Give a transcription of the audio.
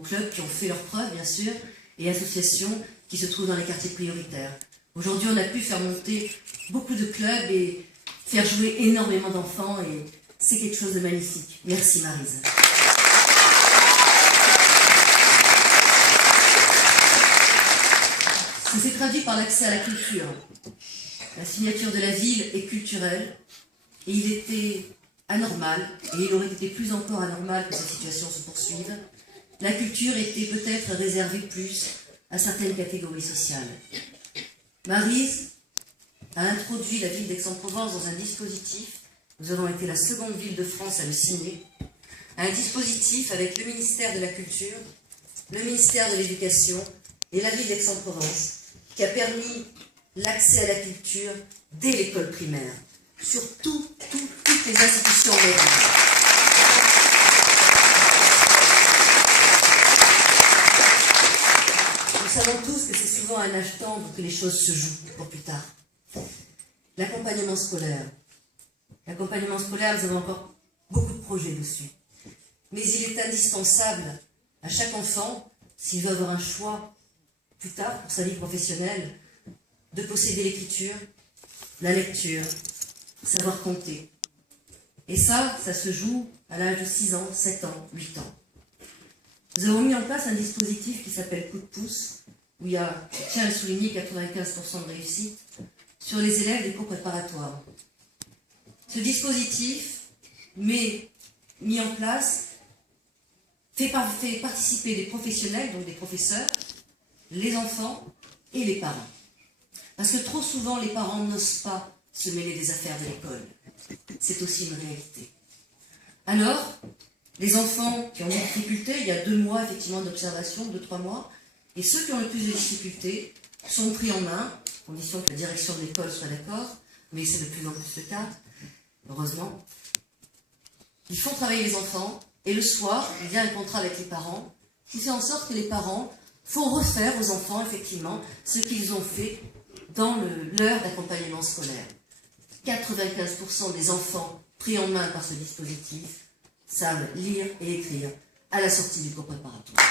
clubs qui ont fait leurs preuves, bien sûr, et associations qui se trouvent dans les quartiers prioritaires. Aujourd'hui, on a pu faire monter beaucoup de clubs et faire jouer énormément d'enfants, et c'est quelque chose de magnifique. Merci Maryse. Ça s'est traduit par l'accès à la culture. La signature de la ville est culturelle, et il était anormal, et il aurait été plus encore anormal que cette situation se poursuive. La culture était peut-être réservée plus à certaines catégories sociales. Maryse a introduit la ville d'Aix-en-Provence dans un dispositif, nous avons été la seconde ville de France à le signer, un dispositif avec le ministère de la Culture, le ministère de l'Éducation et la ville d'Aix-en-Provence, qui a permis l'accès à la culture dès l'école primaire, sur toutes les institutions médias. Nous savons tous que c'est souvent à un âge tendre que les choses se jouent pour plus tard. L'accompagnement scolaire. L'accompagnement scolaire, nous avons encore beaucoup de projets dessus. Mais il est indispensable à chaque enfant, s'il veut avoir un choix plus tard pour sa vie professionnelle, de posséder l'écriture, la lecture, savoir compter. Et ça se joue à l'âge de 6 ans, 7 ans, 8 ans. Nous avons mis en place un dispositif qui s'appelle Coup de pouce, où il y a, je tiens à le souligner, 95% de réussite, sur les élèves des cours préparatoires. Ce dispositif, mis en place, fait participer des professionnels, donc des professeurs, les enfants et les parents. Parce que trop souvent, les parents n'osent pas se mêler des affaires de l'école. C'est aussi une réalité. Alors, les enfants qui ont des difficultés, il y a 2 mois effectivement d'observation, 2-3 mois, et ceux qui ont le plus de difficultés sont pris en main, à condition que la direction de l'école soit d'accord, mais c'est de plus en plus le cas, heureusement. Ils font travailler les enfants, et le soir, il y a un contrat avec les parents, qui fait en sorte que les parents font refaire aux enfants, effectivement, ce qu'ils ont fait dans l'heure d'accompagnement scolaire. 95% des enfants pris en main par ce dispositif savent lire et écrire à la sortie du cours préparatoire.